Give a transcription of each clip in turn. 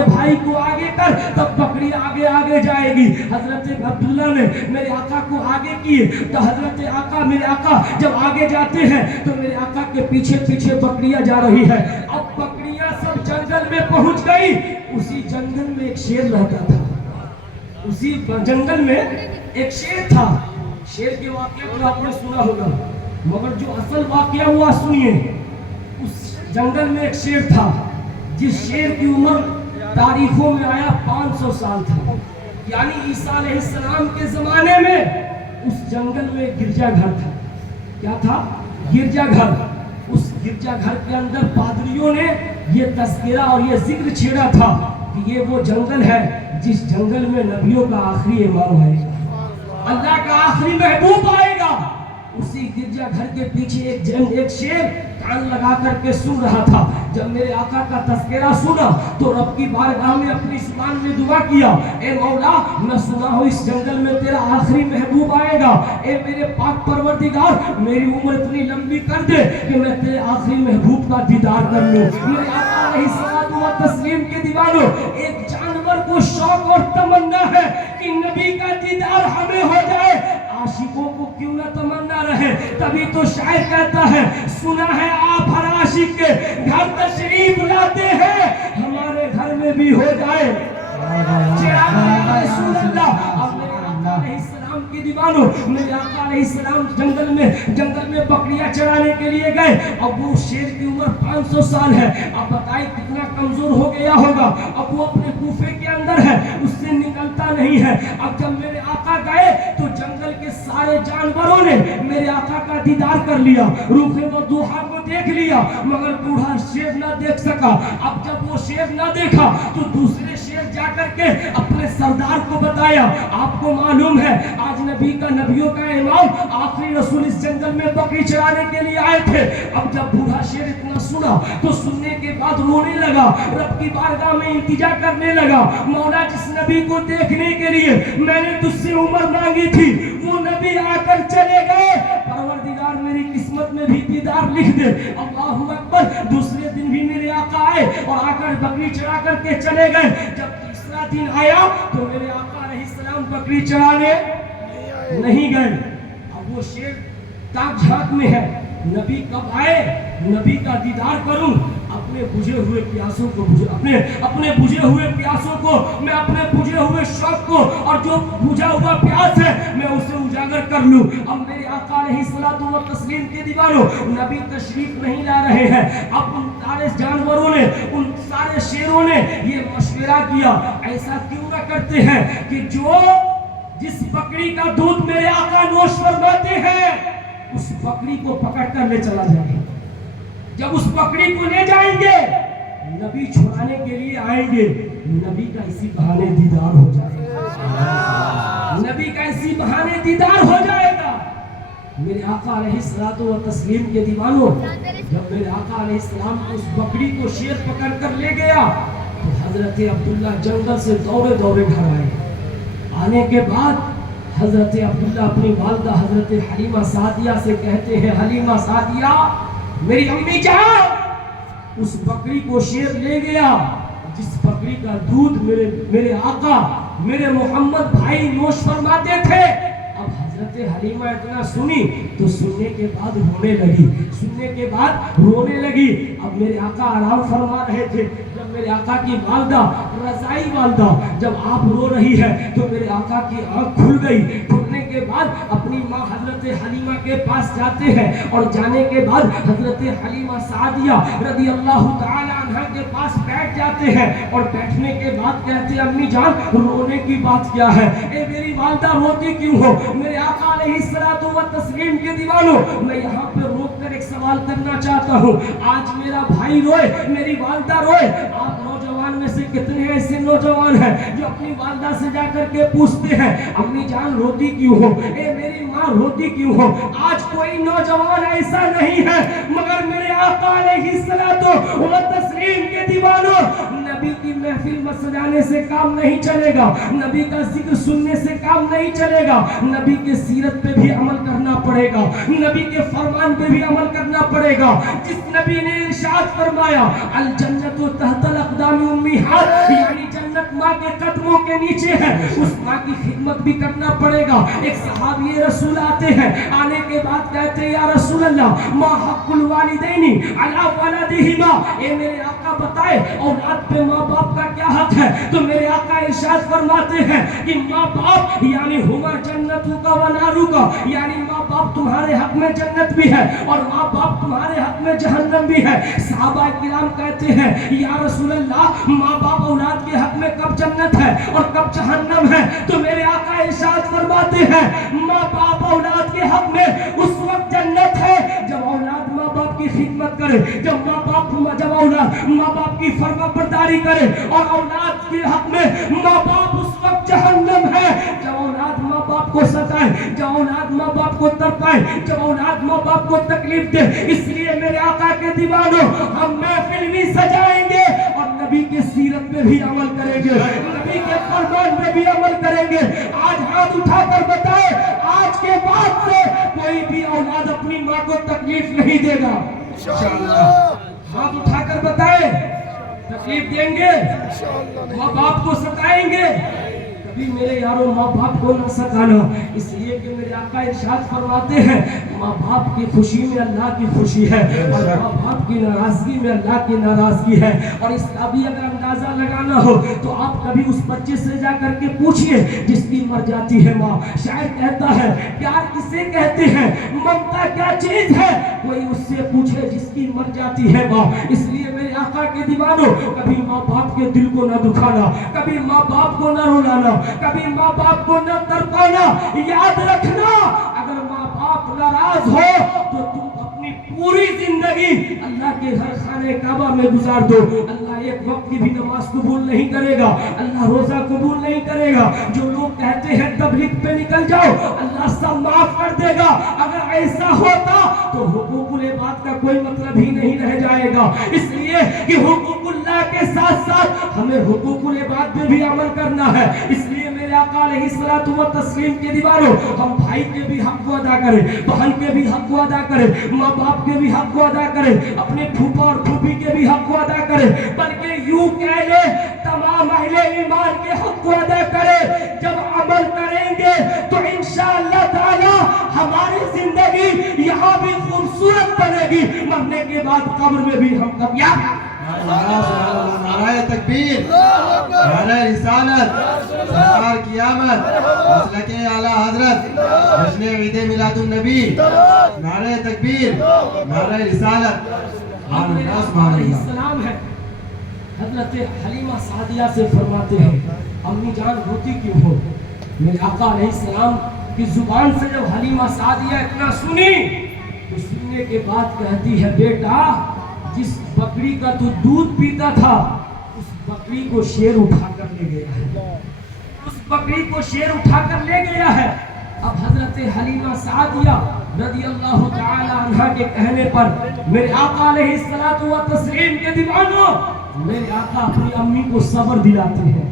بڑے بھائی کو آگے کر تب بکری آگے آگے جائے گی. حضرت عبداللہ نے میرے آقا کو آگے کیے تو حضرت آقا میرے آقا جب آگے جاتے ہیں تو میرے آقا کے پیچھے پیچھے بکریاں جا رہی ہے. اب بکریاں سب جنگل میں پہنچ گئی. اسی جنگل میں ایک شیر رہتا تھا. اسی جنگل میں ایک شیر تھا. شیر کے واقعے کو آپ نے سنا ہوگا مگر جو اصل واقعہ ہوا سنیے. اس جنگل میں ایک شیر تھا جس شیر کی عمر تاریخوں میں آیا 500 سال تھا. یعنی عیسیٰ علیہ السلام کے زمانے میں اس جنگل میں گرجا گھر تھا. کیا تھا؟ گرجا گھر. اس گرجا گھر کے اندر پادریوں نے یہ تذکرہ اور یہ ذکر چھیڑا تھا کہ یہ وہ جنگل ہے جس جنگل میں نبیوں کا آخری امام ہے, اللہ کا آخری محبوب آئے گا. اسی گرجا گھر کے پیچھے ایک شیر کان لگا کر کے سن رہا تھا. جب میرے آقا کا تذکرہ سنا تو رب کی بارگاہ میں اپنی زبان میں دعا کیا, اے مولا میں سنا ہوں اس جنگل میں تیرا آخری محبوب آئے گا. اے میرے پاک پروردگار میری عمر اتنی لمبی کر دے کہ میں تیرے آخری محبوب کا دیدار کر لوں. میرے آقا علیہ الصلوۃ والتسلیم کے دیوانوں, ایک جانور کو شوق اور تمنا ہے کہ نبی کا دیدار ہمیں ہو جائے. عاشقوں کو کیوں نہ تمنا رہے. تبھی تو شاعر کہتا ہے سنا ہے آپ ہر عاشق کے گھر تشریف لاتے ہیں, ہمارے گھر میں بھی ہو جائے رسول اللہ. اب میرے آقا علیہ السلام کے دیوانوں, میرے آقا علیہ السلام جنگل میں بکریاں چرانے کے لیے گئے. اب وہ شیر کی عمر 500 سال ہے. اب بتائیں کتنا کمزور ہو گیا ہوگا. اب وہ اپنے کوفے کے اندر ہے, اس سے نکلتا نہیں ہے. اب جب میرے آقا گئے تو جنگل کے سارے جانوروں نے میرے آقا کا دیدار کر لیا, روح وضحیٰ کو دیکھ لیا, مگر بوڑھا شیر نہ دیکھ سکا. اب جب وہ شیر نہ دیکھا تو دوسرے شیر جا کر کے اپنے سردار کو بتایا, آپ کو معلوم ہے آج نبی کا نبیوں کا امام آخری رسول اس جنگل میں بکری چرانے کے لیے آئے تھے. اب جب بوڑھا شیر اتنا سنا تو سننے کے بعد رونے لگا, رب کی بارگاہ میں التجا کرنے لگا, مولا جس نبی کو دیکھنے کے لیے میں نے تجھ سے عمر مانگی تھی وہ نبی آ کر چلے گئے. پروردگار میری قسمت میں بھی دیدار لکھ دے. اللہ اکبر. دوسرے دن بھی میرے آقا آئے اور آ کر بکری چرا کر کے چلے گئے. جب تیسرا دن آیا تو میرے آقا علیہ السلام بکری چرانے نہیں گئے. اب وہ شیر تاک جھانک میں ہے, نبی کب آئے, نبی کا دیدار کروں. اپنے بجھے ہوئے پیاسوں کو اپنے بجھے ہوئے پیاسوں کو میں اپنے بجھے ہوئے شوق کو اور جو بجھا ہوا پیاس ہے میں اسے اجاگر کر لوں. اب میرے آقا علیہ الصلوۃ والتسلیم کے دیوانوں, نبی تشریف نہیں لا رہے ہیں. اب ان سارے جانوروں نے, ان سارے شیروں نے یہ مشورہ کیا, ایسا کیوں نہ کرتے ہیں کہ جس بکری کا دودھ میرے آقا نوش فرماتے ہیں اس بکری کو پکڑ کر لے چلا جائے. جب اس بکری کو لے جائیں گے نبی چھڑانے کے لیے آئیں گے, نبی کا اسی بہانے دیدار ہو جائے گا. نبی کا اسی بہانے دیدار ہو جائے گا. میرے آقا علیہ الصلوۃ والتسلیم کے دیوانوں, جب میرے آقا علیہ السلام اس بکری کو شیر پکڑ کر لے گیا تو حضرت عبداللہ جنگل سے دوڑے گھر آئے. آنے کے بعد حضرت عبداللہ اپنی والدہ حضرت حلیمہ سعدیہ سے کہتے ہیں, حلیمہ سعدیہ میری امی جان, اس بکری کو شیر لے گیا جس بکری کا دودھ میرے آقا میرے محمد بھائی نوش فرماتے تھے. اب حضرت حلیمہ اتنا سنی تو سننے کے بعد رونے لگی. اب میرے آقا آرام فرما رہے تھے. جب میرے آقا کی والدہ رضائی والدہ جب آپ رو رہی ہے تو میرے آقا کی آنکھ کھل گئی. کھلنے کے بعد اپنی ماں حضرت حلیمہ کے پاس جاتے ہیں اور جانے کے بعد حضرت حلیمہ سعدیہ رضی اللہ تعالی عنہ کے پاس بیٹھ جاتے ہیں اور بیٹھنے کے بعد کہتے ہیں, امی جان رونے کی بات کیا ہے, اے میری والدہ روتی کیوں ہو. میرے آقا علیہ الصلوۃ والتسلیم کے دیوانوں, میں یہاں پہ روک کر ایک سوال کرنا چاہتا ہوں. آج میرا بھائی روئے, میری والدہ روئے, آپ نوجوان میں سے کتنے ایسے نوجوان ہیں جو اپنی والدہ سے جا کر کے پوچھتے ہیں امی جان روتی کیوں ہو, اے میری ماں روتی کیوں ہو. آج کوئی نوجوان ایسا نہیں ہے مگر میرے آقا علیہ الصلوۃ والتسلیم کے دیوانوں, نبی کی محفل میں سجانے سے کام نہیں چلے گا, نبی کا ذکر سننے سے کام نہیں چلے گا, نبی کے سیرت پہ بھی عمل کرنا پڑے گا, نبی کے فرمان پہ بھی عمل کرنا پڑے گا. جس نبی نے ارشاد فرمایا الجنت تحت الاقدام امہات, یعنی कदमों के नीचे है, उस माँ की खिदमत भी करना पड़ेगा। एक सहाबी रसूल आते हैं, आने के बाद कहते हैं या रसूल अल्लाह मा हक़्क़ुल वालिदैनि अला वलदिहिमा, ए मेरे आका बताए औलाद पे माँ बाप का क्या हक है। तो मेरे आका इरशाद फरमाते हैं कि माँ बाप यानी हुमा जन्नतुका व नारुका, यानी माँ बाप तुम्हारे हक में जन्नत भी है और माँ बाप तुम्हारे हक में जहन्नम भी है। सहाबा किराम कहते हैं या रसूल अल्लाह माँ बाप औलाद के हक में कब जन्नत है और कब जहन्नम है। तो मेरे आका इरशाद फरमाते हैं माँ बाप औलाद के हक में उस वक्त जन्नत है जब औलाद माँ बाप की खिदमत करे, जब औलाद माँ बाप की फर्माबरदारी करे, और औलाद के हक में माँ बाप उस वक्त जहन्नम है जब औलाद माँ बाप को सताए, जब औलाद माँ बाप को तड़पाए, जब औलाद माँ बाप को तकलीफ दे। इसलिए मेरे आका के दीवानों हम महफिल भी सजाएंगे और नबी के सीरत पे भी अमल करेंगे, नबी के फरमान पे भी अमल करेंगे। आज हाथ उठाकर बताए आज के बाद से कोई भी औलाद अपनी माँ को तकलीफ नहीं देगा इंशाअल्लाह। हाथ उठाकर बताए तकलीफ देंगे, माँ बाप को सताएंगे, कभी मेरे यारों माँ बाप को न सताना। इसलिए कि मेरे आका इरशाद फरमाते हैं माँ बाप की खुशी में अल्लाह की खुशी है और माँ बाप की नाराजगी में अल्लाह की नाराजगी है। और इसका भी अगर अंदाजा लगाना हो तो आप कभी उस बच्चे से जा करके पूछिए जिसकी मर जाती है माँ। शायर कहता है प्यार किसे कहते हैं, ममता क्या चीज है, कोई उससे पूछे जिसकी मर जाती है माँ। इसलिए मेरे आका के दीवानों कभी माँ बाप के दिल को न दुखाना, कभी माँ बाप को न रुलाना, कभी माँ बाप को न तड़पाना। याद रखना अगर माँ बाप नाराज हो तो तुम अपनी पूरी जिंदगी अल्लाह के घर खाने काबा में गुजार दो। अल्लाह एक वक्त की भी नमाज कबूल नहीं करेगा, अल्लाह रोजा कबूल नहीं करेगा। जो लोग कहते हैं तबलीग पे निकल जाओ अल्लाह सब माफ कर देगा, अगर ऐसा होता तो हुकूकुल इबाद का कोई मतलब ही नहीं रह जाएगा। इसलिए कि हुकूकुल्लाह के साथ साथ हमें हुकूकुल इबाद पे भी अमल करना है। इसलिए मेरे आका अलैहिस्सलातु व तस्लीम के दीवारों हम भाई के भी हक को अदा करें, बहन के भी हक को अदा करें, माँ बाप के भी हक को अदा करें, अपने फूफा और फूफी के भी हक को अदा करें, बल्कि यूं कह ले तमाम अहले ईमान के हक को अदा करें। जब अमल करेंगे तो इंशाअल्लाह ताला हमारी जिंदगी यहाँ भी खूबसूरत बनेगी, मरने के बाद कब्र में भी हम कामयाब। नाराए तकबीर, नाराए रिसालत, सरकार क़यामत, मसलके आला हजरत, जश्न ईद मिलादुन नबी, नाराए तकबीर, नाराए रिसालत। सलाम है हजरत हलीमा सादिया से फरमाते हैं अम्मी जान रोती क्यों हो। मेरे आका अलैहिस्सलाम की जुबान से जब हलीमा सादिया इतना सुनी तो सुनने के बाद कहती है बेटा जिस बकरी का तू दूध पीता था उस बकरी को शेर उठाकर ले गया है, उस बकरी को शेर उठाकर ले गया है। अब हजरत हलीमा सादिया रदियल्लाहु ताला अन्हा के कहने पर मेरे आका अलैहिस्सलातु व तस्लीम के दीवानों मेरे आका अपनी अम्मी को सब्र दिलाते हैं,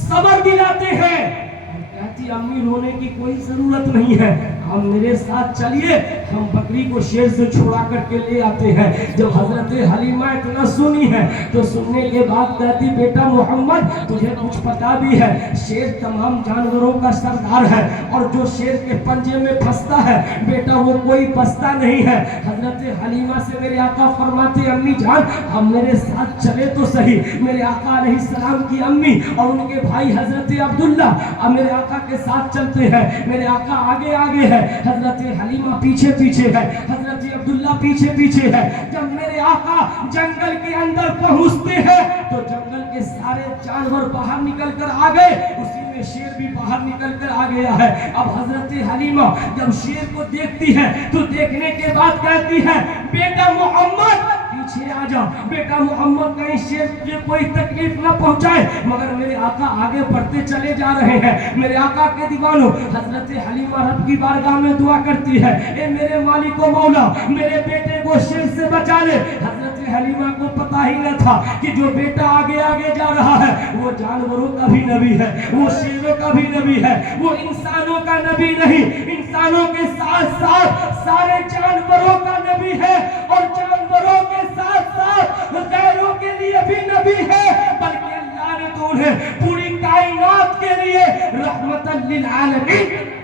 सब्र दिलाते हैं। कहती अम्मी रोने की कोई जरूरत नहीं है, हम मेरे साथ चलिए, हम बकरी को शेर से छुड़ा करके ले आते हैं। जब हजरत हलीमा इतना सुनी है तो सुनने के बाद कहती बेटा मोहम्मद तुझे कुछ पता भी है शेर तमाम जानवरों का सरदार है और जो शेर के पंजे में फंसता है बेटा वो कोई बचता नहीं है। हजरत हलीमा से मेरे आका फरमाते अम्मी जान हम मेरे साथ चले तो सही। मेरे आका अलैहिस्सलाम की अम्मी और उनके भाई हजरत अब्दुल्ला अब मेरे आका के साथ चलते हैं। मेरे आका आगे आगे है, हजरत हलीमा पीछे पीछे है, हजरत अब्दुल्ला पीछे पीछे है। जब मेरे आका जंगल के अंदर पहुंचते हैं तो जंगल के सारे जानवर बाहर निकल कर आ गए, उसी में शेर भी बाहर निकल कर आ गया है। अब हजरत हलीमा जब शेर को देखती है तो देखने के बाद कहती है बेटा मोहम्मद पीछे आ जा, बेटा मोहम्मद कहीं शेर तुझे कोई तकलीफ न पहुंचाए। मगर मेरे आका आगे बढ़ते चले जा रहे हैं। मेरे आका के दीवानों हजरत हलीमा रब की बारगाह में दुआ करती है ए मेरे मालिक व मौला मेरे बेटे को शेर से बचा ले। हजरत हलीमा को पता ही न था कि जो बेटा आगे आगे जा रहा है वो जानवरों का भी नबी है, वो शेरों का भी नबी है, वो इंसानों का नबी नहीं, इंसानों के साथ साथ सारे जानवरों का नबी है और जानवरों के साथ साथ गैरों के लिए भी नबी है। बल्कि अल्लाह ने तो उन्हें पूरी कायनात रहमतन लिल आलमीन।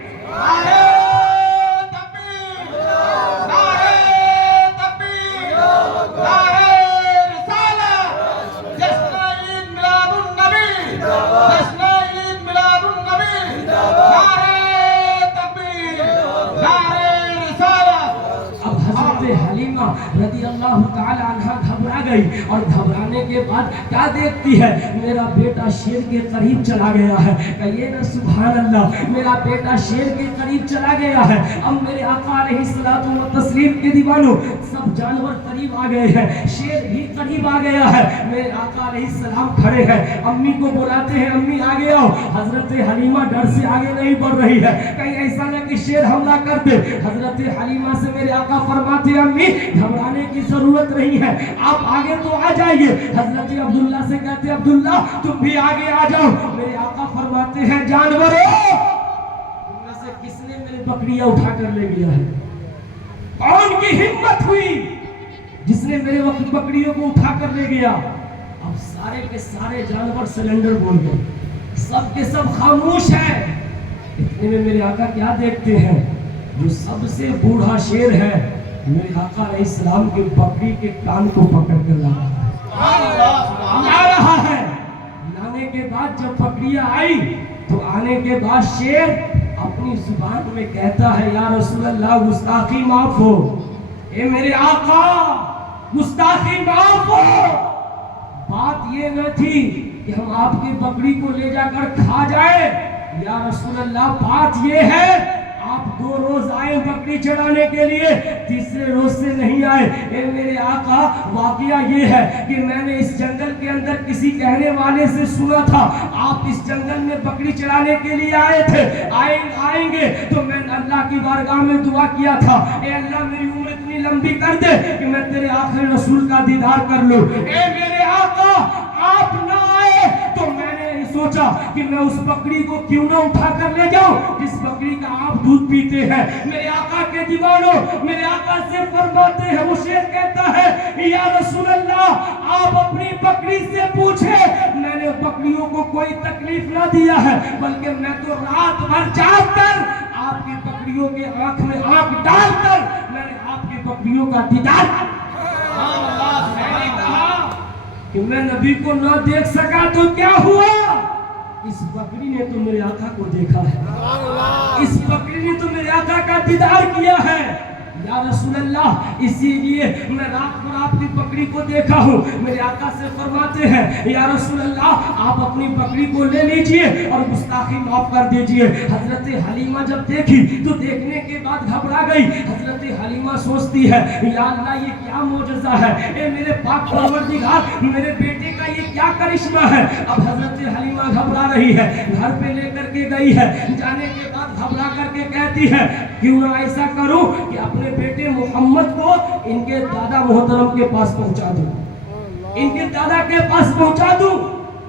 हलीमा रदी अल्लाह ताला अन्हा घबरा गई और घबराने के बाद क्या देखती है, मेरा बेटा शेर के करीब चला गया है। कहिए ना सुभान अल्लाह, मेरा बेटा शेर के करीब चला गया है। अब मेरे आका अलैहिस्सलातु व तस्लीम के दीवानों, सब जानवर करीब आ गए हैं, शेर भी करीब आ गया है। मेरे आका अलैहिस्सलाम खड़े हैं, अम्मी को बुलाते हैं, अम्मी आगे आओ। हजरत हलीमा डर से आगे नहीं बढ़ रही है, कहीं ऐसा ना कि शेर हमला कर दे। हजरत हलीमा से मेरे आका फरमाते हैं, अम्मी घबराने की जरूरत नहीं है, आप आगे तो आ जाइए। हजरत अब्दुल्ला से कहते हैं, अब्दुल्ला तुम भी आगे आ जाओ। मेरे आका फरमाते हैं, जानवरों तुम में से किसने मेरी बकरियां उठा कर ले गया है? कौन की हिम्मत हुई जिसने मेरे वक्त बकरियों को उठा कर ले गया? अब सारे के सारे जानवर सिलेंडर बोल गए, सब के सब खामोश है। इतने में मेरे आका क्या देखते हैं, जो सबसे बूढ़ा शेर है मेरे आका अलैहिस्सलाम के बकरी के कान को पकड़ कर ला रहा है। लाने के बाद जब बकरियां आई तो आने के बाद शेर अपनी जुबान में कहता है, या रसूल अल्लाह गुस्ताखी माफ हो। ए मेरे आका गुस्ताखी माफ हो। बात ये न थी कि हम आपकी बकरी को ले जाकर खा जाए, या रसूल अल्लाह बात ये है आप 2 रोज आए बकरी चढ़ाने के लिए, तीसरे रोज से नहीं आए। ए मेरे आका वाकया ये है कि मैंने इस जंगल के अंदर किसी कहने वाले से सुना था आप इस जंगल में बकरी चढ़ाने के लिए आए थे, आएंगे तो मैंने अल्लाह की बारगाह में दुआ किया था, ए अल्लाह मेरी उम्र इतनी लंबी कर दे कि मैं तेरे आखिरी रसूल का दीदार कर लूं। ए मेरे आका आप ना आए तो मैंने सोचा कि मैं उस बकरी को क्यों ना उठा कर ले जाऊं जिस बकरी का आप दूध पीते हैं। मेरे आका के दीवानों, मेरे आका से फरमाते हैं, वो शेर कहता है, या रसूल अल्लाह आप अपनी बकरी से पूछे, मैंने बकरियों को कोई तकलीफ ना दिया है, बल्कि मैं तो रात भर जाग कर आपकी बकरियों के आंख में आंख डालकर मैंने आपकी बकरियों का दीदार। मैंने कहा कि मैं नबी को ना देख सका तो क्या हुआ, इस बकरी ने तो मेरे आका को देखा है, इस बकरी ने तो मेरे आका का दीदार किया है। या रसूल अल्लाह इसीलिए मैं रात भर आपकी बकरी को देखा हूँ। मेरे आका से फरमाते हैं, या रसूल अल्लाह आप अपनी बकरी को ले लीजिए और गुस्ताखी माफ कर दीजिए। हजरत हलीमा जब देखी तो देखने के बाद घबरा गई। हजरत हलीमा सोचती है, या अल्लाह ये क्या मौजज़ा है, ए मेरे पाक परवरदिगार मेरे बेटे का ये क्या करिश्मा है। अब हजरत हलीमा घबरा रही है, घर पे लेकर के गई है, जाने के बाद घबरा करके कहती है, क्यों ना ऐसा करूं कि अपने बेटे मोहम्मद को इनके दादा मोहतरम के पास पहुंचा दूं, इनके दादा के पास पहुंचा दूं।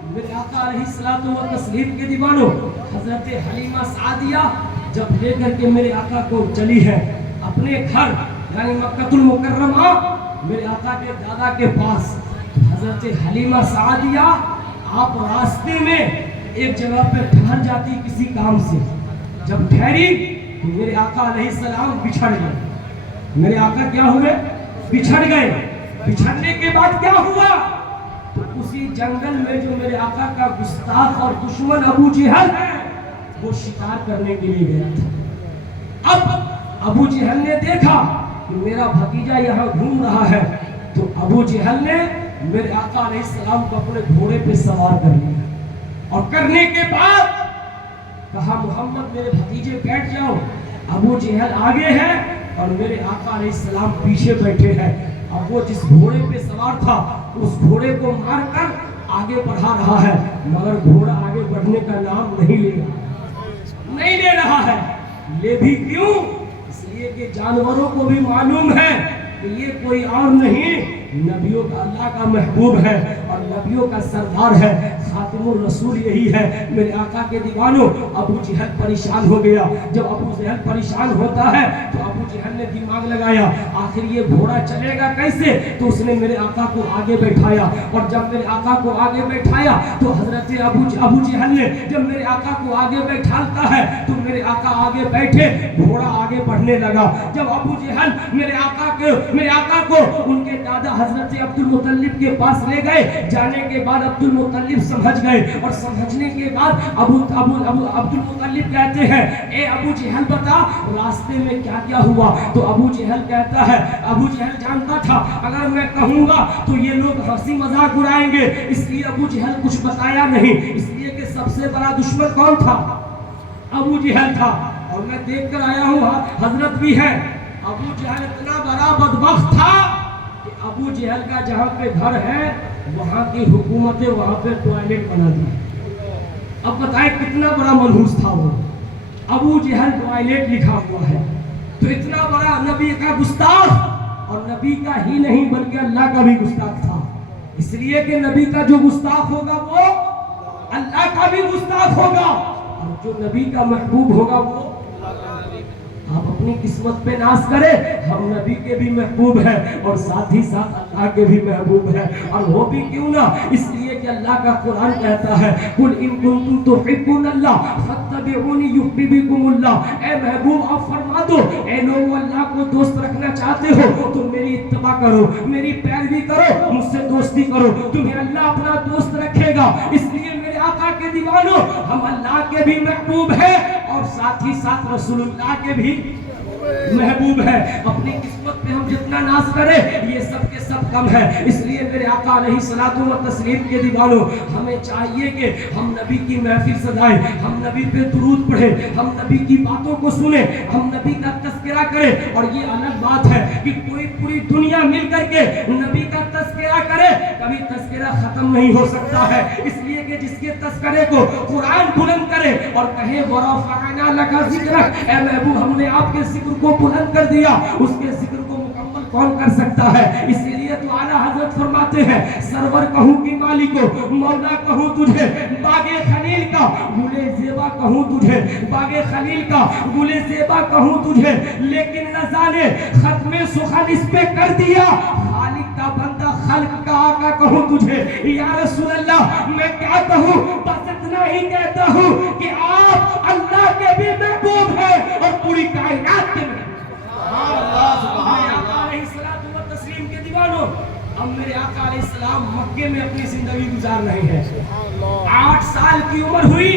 मेरे आका अलैहिस्सलातु व तस्लीम के दीवानों, हजरत हलीमा सादिया जब लेकर के मेरे आका को चली है अपने घर यानी मक्कतुल मुकर्रमा मेरे आका के दादा के पास, हजरत हलीमा सादिया आप रास्ते में एक जगह पे ठहर जाती किसी काम से। जब ठहरी तो मेरे आका अलैहिस्सलाम बिछड़ गए। मेरे आका क्या हुए, बिछड़ गए। बिछड़ने के बाद क्या हुआ, तो उसी जंगल में जो मेरे आका का गुस्ताख और दुश्मन अबू जहल है वो शिकार करने के लिए गया था। अब अबू जहल ने देखा कि मेरा भतीजा यहाँ घूम रहा है, तो अबू जहल ने मेरे आका अलैहिस्सलाम को अपने घोड़े पे सवार कर लिया और करने के बाद कहा, मोहम्मद मेरे भतीजे बैठ जाओ। अबू जहल आगे है और मेरे आका अलैहिस्सलाम पीछे बैठे हैं। अब वो जिस घोड़े पे सवार था उस घोड़े को मारकर आगे बढ़ा रहा है, मगर घोड़ा आगे बढ़ने का नाम नहीं ले रहा है। ले भी क्यों, इसलिए कि जानवरों को भी मालूम है कि ये कोई और नहीं, नबियों का अल्लाह का महबूब है और नबियों का सरदार है, खातिमुर रसूल यही है। मेरे आका के दीवानों, अबू जहल परेशान हो गया। जब अबू जहल परेशान होता है तो अबू जहल ने दिमाग लगाया आखिर ये घोड़ा चलेगा कैसे, तो उसने मेरे आका को आगे बैठाया। और जब मेरे आका को आगे बैठाया तो हजरत अबू जहल ने जब मेरे आका को आगे बैठाता है तो मेरे आका आगे बैठे, घोड़ा आगे बढ़ने लगा। जब अबू जहल मेरे आका को उनके दादा हजरत अब्दुल मुत्तलिब के पास ले गए। जाने के बाद अब्दुल मुत्तलिब समझ गए और समझने के बाद अब्दुल मुत्तलिब कहते हैं ए अबू जहल बता रास्ते में क्या क्या हुआ। तो अबू जहल कहता है, अबू जहल जानता था अगर मैं कहूंगा तो ये लोग हंसी मजाक उड़ाएंगे, इसलिए अबू जहल कुछ बताया नहीं। इसलिए कि सबसे बड़ा दुश्मन कौन था? अबू जहल था। और मैं देख कर आया हूँ हजरत भी है, अबू जहल इतना बड़ा बदबख्त था कि अबू जहल का जहाँ पे घर है वहाँ की हुकूमत है वहाँ पे टॉयलेट बना दी। अब बताएं कितना बड़ा मनहूस था वो। अबू जहल टॉयलेट लिखा हुआ है, तो इतना बड़ा नबी का गुस्ताख, और नबी का ही नहीं बल्कि अल्लाह का भी गुस्ताख था। इसलिए कि नबी का जो गुस्ताख होगा वो अल्लाह का भी गुस्ताख होगा, और जो नबी का महबूब होगा वो आप अपनी किस्मत पे नाज करें। हम नबी के भी महबूब हैं और साथ ही साथ अल्लाह के भी महबूब हैं। और वो भी क्यों ना, इसलिए कि अल्लाह का कुरान कहता है कुल इन कुंतुम तुहिब्बुनल्लाह फत्तबिऊनी युहिब्बुकुमुल्लाह। ए महबूब आप फरमा दो ए लोग अल्लाह को दोस्त रखना चाहते हो तो मेरी इत्तबा करो, मेरी पैरवी करो, मुझसे दोस्ती करो, तुम्हें अल्लाह अपना दोस्त रखेगा। इसलिए मेरे आका के दीवानों हम अल्लाह के भी महबूब हैं और साथ ही साथ रसूलुल्लाह के भी महबूब है। अपनी किस्मत पे हम जितना नाज करें ये सब के सब कम है। इसलिए मेरे आका अलैहिस्सलातु व तस्लीम के दीवानों हमें चाहिए कि हम नबी की महफिल सजाएं, हम नबी पे दुरूद पढ़ें, हम नबी की बातों को सुने, हम नबी का तज़किरा करें। और ये अलग बात है कि कोई पूरी दुनिया मिल करके नबी का तज़किरा करे, कभी तज़किरा खत्म नहीं हो सकता है। इसलिए कि जिसके तज़किरे को कुरान बुलंद करे और कहे वरफ़अना लका ज़िक्रक, ए महबूब हमने आपके जिक्र को बुलंद कर दिया, उसके जिक्र को मुकम्मल कौन कर सकता है। इसीलिए तो आला हजरत फरमाते हैं सरवर कहूँ कि मालिको, मौला कहूँ तुझे, बागे खलील का गुले ज़ेबा कहूँ तुझे, बागे खलील का गुले ज़ेबा कहूँ तुझे, लेकिन न जाने खत्मे सुखन इस पे कर दिया, खालिक का बंदा खल्क का आका कहूँ तुझे। या रसूल अल्लाह मैं क्या कहूँ, बस इतना ही कहता हूँ कि आप अल्लाह के भी महबूब हैं और पूरी कायनात के तस्लीम के दीवानों। अब मेरे आका अलैहिस्सलाम मक्के में अपनी जिंदगी गुजार रहे हैं। 8 साल की उम्र हुई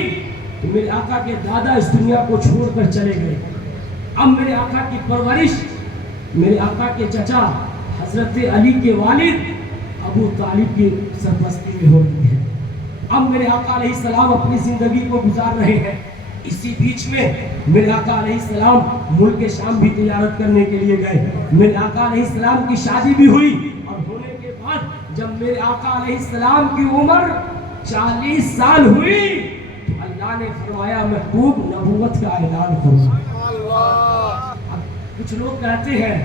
तो मेरे आका के दादा इस दुनिया को छोड़कर चले गए। अब मेरे आका की परवरिश मेरे आका के चचा हजरत अली के वालिद अबू तालिब की सरपरस्ती में हो रही है। अब मेरे आका अलैहिस्सलाम अपनी जिंदगी को गुजार रहे हैं। इसी बीच में मेरे आका अलैहिस्सलाम मुल्क शाम भी तिजारत करने के लिए गए। मेरे आका अलैहिस्सलाम की शादी भी हुई और होने के बाद जब मेरे आका अलैहिस्सलाम की उम्र 40 साल हुई तो अल्लाह ने फरमाया महबूब नबूवत का ऐलान करो। अब कुछ लोग कहते हैं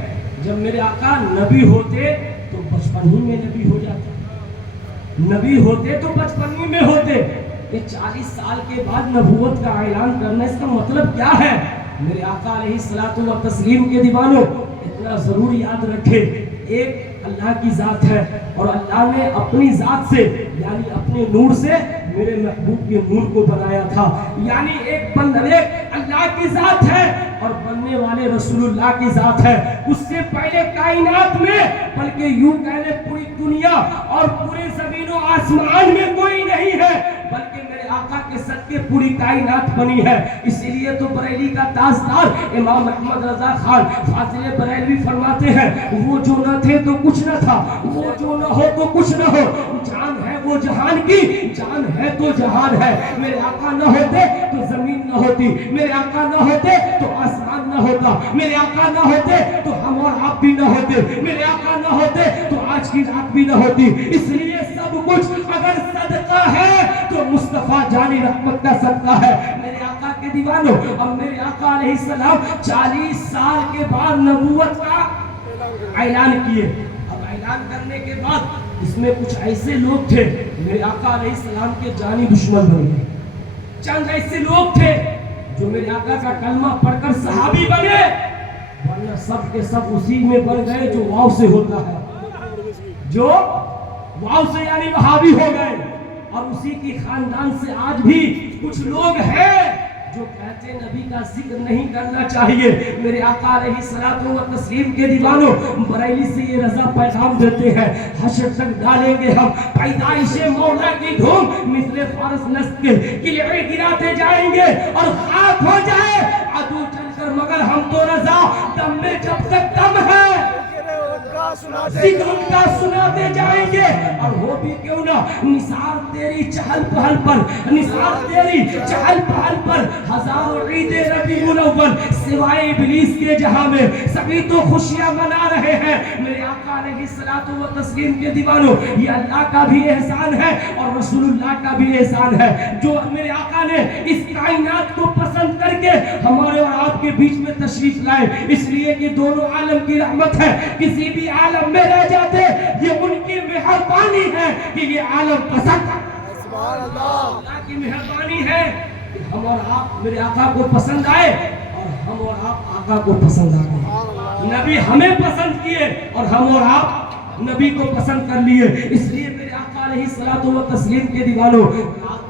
जब मेरे आका नबी होते तो बचपन ही में नबी हो जाते, नबी होते तो बचपन ही में होते। ये 40 साल के बाद नबूवत का ऐलान करना इसका मतलब क्या है? मेरे आका अलैहिस्सलातु व तस्लीम के दीवानों इतना जरूर याद रखे, एक अल्लाह की जात है और अल्लाह ने अपनी जात से यानी अपने नूर से मेरे महबूब के नूर को बनाया था। यानी एक अल्लाह की जात है और बनने वाले रसूलुल्लाह की जात है। उससे पहले कायनात में बल्कि यूं कह ले पूरी दुनिया और पूरे जमीनों आसमान में कोई नहीं है, बल्कि मेरे आका के सदके पूरी कायनात बनी है। इसीलिए तो बरेली का ताजदार इमाम अहमद रजा खान फाजिल बरेलवी फरमाते हैं वो जो न थे तो कुछ न था, वो जो न हो तो कुछ न हो, जान है वो जहान की, जान है तो जहान है। मेरे आका न होते तो जमीन न होती, मेरे आका न होते तो आसमान न होता, मेरे आका न होते तो हम और आप भी न होते, मेरे आका न होते तो आज की रात भी न होती। इसलिए सब कुछ अगर सदका है तो मुस्तफा जानी रहमत का सदका है। मेरे आका के दीवानों अब मेरे आका अलैहिस्सलाम 40 साल के बाद नबूवत का ऐलान किए। अब ऐलान करने के बाद इसमें कुछ ऐसे लोग थे मेरे आका अलैहिस्सलाम के जानी दुश्मन बन गए। चंद ऐसे लोग थे जो मेरे आका का कलमा पढ़कर सहाबी बने, वरना सब के सब उसी में बन गए जो वाव से होता है, जो वाव से यानी वहाबी हो गए। और उसी की खानदान से आज भी कुछ लोग हैं जो कहते नबी का जिक्र नहीं करना चाहिए। मेरे आका अलैहिस्सलातु व तस्लीम के दीवानों, बरेली से ये रजा पैगाम देते हैं, हश्र तक डालेंगे हम पैदाइशे मौला की धूम, मिस्ले फारस नस्ल के किले गिराते जाएंगे और खाक हो जाए अदू चलकर, मगर हम तो रजा दम में जब तक दम है जिक्र उनका सुनाते जाएंगे। और वो भी क्यों ना, निसार तेरी चहल पहल पर, निसार तेरी चहल पहल पर हजारों ईदे रबीउल अव्वल सिवाय इब्लीस के जहां में सभी तो खुशियां मना रहे हैं। मेरे आका अलैहिस्सलातु व तस्लीम के दीवानों, ये अल्लाह का भी एहसान है और रसूलुल्लाह का भी एहसान है जो मेरे आका ने इस कायनात को पसंद करके हमारे और आपके बीच में तशरीफ लाए, इसलिए कि दोनों आलम की रहमत है। किसी भी आलम में रह जाते, ये उनकी मेहरबानी है कि ये आलम पसंद है। अल्लाह की मेहरबानी है कि हम और आप मेरे आका को पसंद आए और हम और आप आका को पसंद आ गए। नबी हमें पसंद किए और हम और आप नबी को पसंद कर लिए। इसलिए मेरे आका अलैहिस्सलातु व तस्लीम के दीवानों,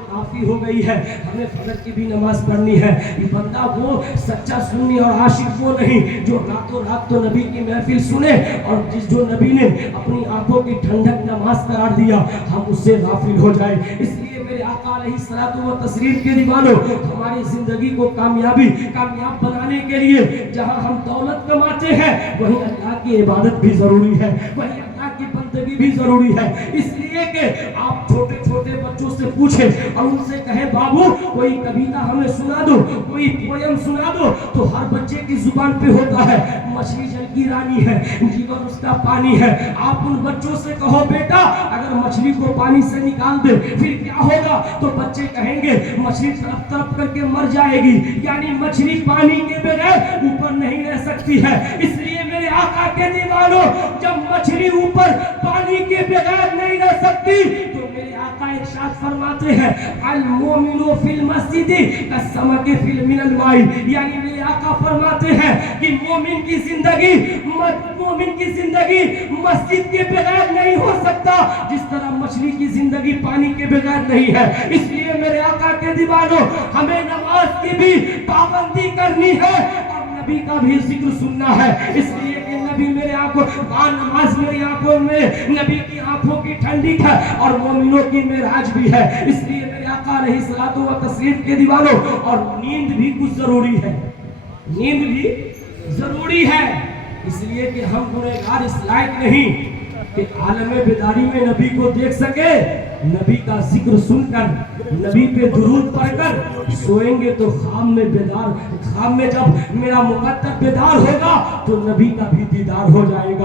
काफी हो गई है, हमें फजर की भी नमाज पढ़नी है। ये बंदा वो सच्चा सुन्नी और आशिक वो नहीं जो रातों रात तो नबी की महफिल सुने और जो नबी ने अपनी आंखों की ठंडक नमाज करार दिया, हम उससे गाफिल हो जाए। इसलिए मेरे आका अलैहिस्सलातु व तस्लीम के दीवानों, हमारी जिंदगी को कामयाब बनाने के लिए जहां हम दौलत कमाते हैं, वहीं अल्लाह की इबादत भी जरूरी है, वहीं अल्लाह की बंदगी भी जरूरी है। इसलिए कि आप छोटे छोटे बच्चों से पूछें और उनसे कहें बाबू कोई कविता हमें सुना दो, कोई पोयम सुना दो, तो हर बच्चे की जुबान पे होता है मछली जल की रानी है, जीवन उसका पानी है। आप उन बच्चों से कहो बेटा अगर मछली को पानी से निकाल दे फिर क्या होगा, तो बच्चे कहेंगे मछली तड़प तड़प करके मर जाएगी, यानी मछली पानी के बगैर ऊपर नहीं रह सकती है। इसलिए मेरे आका के दीवानों, जब मछली ऊपर पानी के बगैर नहीं रह सकती तो मेरे आका इरशाद फरमाते हैं अल मोमिनो फिल मस्जिदी कसमके फिल मिनल माई, यानी मेरे आका फरमाते हैं कि मोमिन की जिंदगी मस्जिद के बगैर नहीं हो सकता, जिस तरह मछली की जिंदगी पानी के बगैर नहीं है। इसलिए मेरे आका के दीवानों, हमें नमाज की भी पाबंदी करनी है और नबी का भी जिक्र सुनना है। इसलिए कि नबी मेरे आंखों, नमाज मेरी आंखों में नबी की आंखों की ठंडी है और मोमिनों की मेराज भी है। इसलिए मेरे आका अलैहिस्सलातु व तस्लीम के दीवानों, और नींद भी कुछ जरूरी है, नींद भी जरूरी है। इसलिए कि हम गुनहगार इस लायक नहीं कि आलमे बेदारी में नबी को देख सके, नबी का जिक्र सुनकर, नबी पे दुरूद पढ़कर सोएंगे तो ख्वाब में जब मेरा मुकद्दर बेदार होगा तो नबी का भी दीदार हो जाएगा।